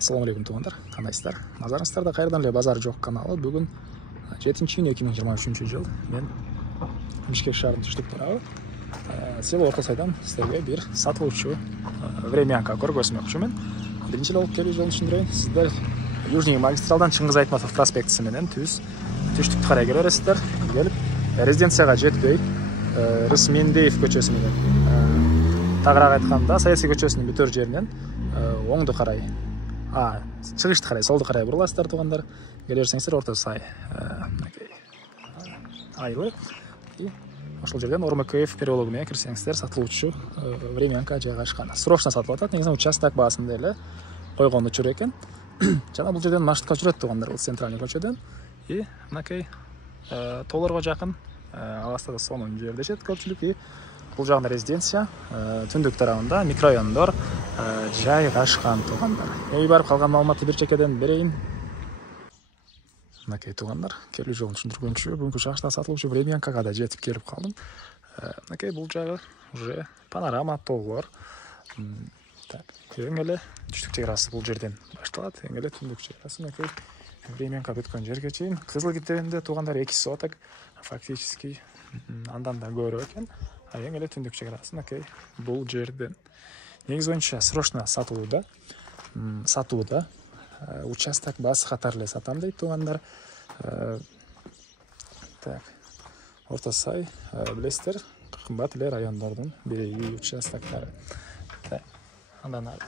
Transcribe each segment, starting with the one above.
Assalamu алейкум туугандар, кандайсыздар? Назарыңыздарда кайрадан эле базар жок каналы. Бүгүн 7-июнь 2023 жыл. Мен Бишкек шаарынын түштүк тарабы село Окулсайдан сиздерге бир сатылуучу времянка көргөзмөкчүмүн. Биринчи эле келүү жолун түшүндүрөйүн. Сиздер Южный магистралдан Чыңгыз Айтматов проспектиси менен түштүктү карай келесиздер. Келип резиденцияга жетпей Рысмендеев көчөсү менен тагыраак айтканда Саясий көчөсүнүн бүтөр жеринен оңду карай, чыгышты карай, солду карай буруласыздар туугандар. Келе берсеңиздер орто сай айылы. Ошол жерден Ормөкөев переологу менен кирсеңиздер сатылуучу времянка жайгашкан. Срочно сатылып атат. Негизи участок баасында эле койгон учур экен. Жана бул жерден маршрутка жүрөт туугандар, бул центральный көчөдөн. Мынакей тоолорго жакын, аласта да сонун жердешет көпчүлүк. Бул жагында резиденция, түндүк тарабында микрорайондор жайгашкан туугандар. Үй барып калган маалыматты бир чекеден берейин. Мынакей туугандар, келүү жолун түшүндүргөнчү бүгүнкү чыгышта сатылуучу времянкага да жетип келип калдым. Мынакей бул жагы уже панорама, тоолор. Эң эле түштүк чек арасы бул жерден башталат. Эң эле түндүк чек арасы мынакей времянка бүткөн жерге чейин. Кызыл китебинде туугандар 2 соток, фактически андан да көбүрөөк экен. Эң эле түндүк чек арасы мынакей бул жерден. Негизи боюнча срочно сатууда участок баасы катары эле сатам дейт туугандар. Орто сай, билесиздер, кымбат эле райондордун бири участоктору. Андан ары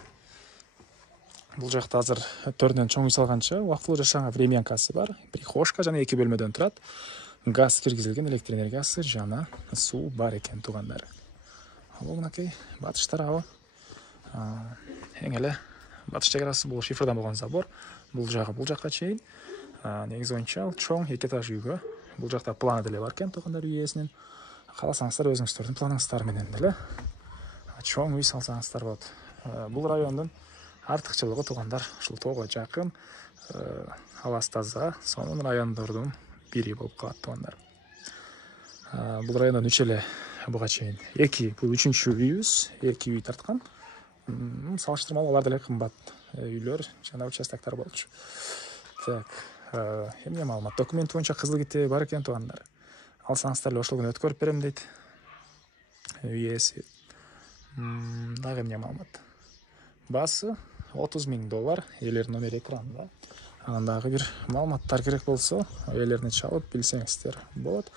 бул жакта азыр төрүнөн чоң үй салганча убактылуу жашаганга времянкасы бар. Прихожка жана 2 бөлмөдөн турат. Газ киргизилген, электр энергиясы жана суу бар экен туугандар. Бул мынакей батыш тарабы. Эң эле батыш чек арасы бул шифрдан болгон забор. Бул жагы бул жакка чейин. Негизи боюнча чоң 2 этаж үйгө. Бул жакта планы деле бар экен туугандар үй ээсинин. Кааласаңыздар өзүңүздөрдүн планыңыздар менен деле чоң үй салсаңыздар болот. Бул райондун артыкчылыгы туугандар ушул тоого жакын, абасы таза, сонун райондордун бири болуп калат туугандар. Бул райондон 3 эле буга чейин 2, бул 3-чү үйүбүз, 2 үй тарткан. Салыштырмалуу алар деле кымбат үйлөр жана участоктор болчу. Эмне маалымат? Документ боюнча кызыл китеби бар экен туугандар. Алсаңыздар эле ошол күнү өткөрүп берем дейт үй ээси. Дагы эмне маалымат? Баасы $30,000, ээлер номери экранда. Анан дагы бир маалыматтар керек болсо, ээлерине чалып билсеңиздер болот.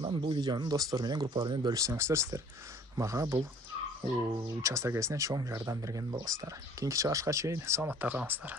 Анан бул видеону достор менен, группалар менен бөлүшсөңүздөр, сиздер мага бул участок ээсине чоң жардам берген болосуздар. Кийинки чыгышка чейин саламатта калыңыздар.